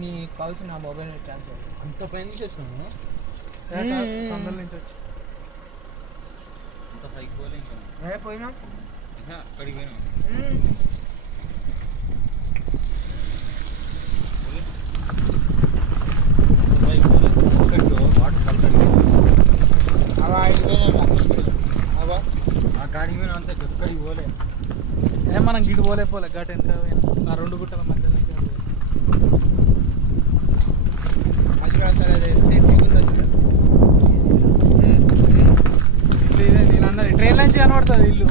నీ కాల్స్ నా mobile transfer. అంత పై నుంచి వచ్చినాము, సందల నుంచి వచ్చి అంత పైకి పోలే ఇంకా. పోయినా అక్కడికి పోయినా వాటర్ కలకడి ఆ గాడికి పోయినా అంతే, ఎక్కడికి పోలే. మనం గిడి పోలే ఘాట్ ఎంత ఆ 2 గుట్టల మధ్యలో ఇదే నేను అన్నది. ట్రైన్ నుంచి కనబడుతుంది ఇల్లు.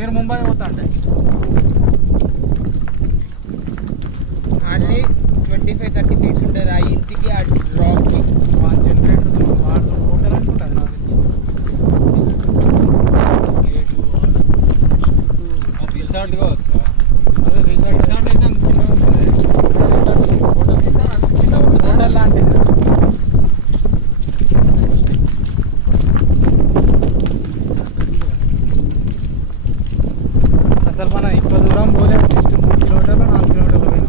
మీరు ముంబై పోతా అంటే ఓన్లీ 25-30 ఫీట్స్ ఉంటుంది ఆ ఇంటికి, ఆ డ్రాప్కి. జనరేటర్ వాట్స్ హోటల్ అనుకుంటుంది నాకు తెలిసి. రిసార్ట్ కావచ్చు. అదే రిసార్ట్ అయితే అంత చిన్నగా ఉంటుంది. హోటల్ లాంటిది. అసలు మనం ఎక్కువ దూరం పోలేము. జస్ట్ 3 కిలోమీటర్లు 4 కిలోమీటర్లు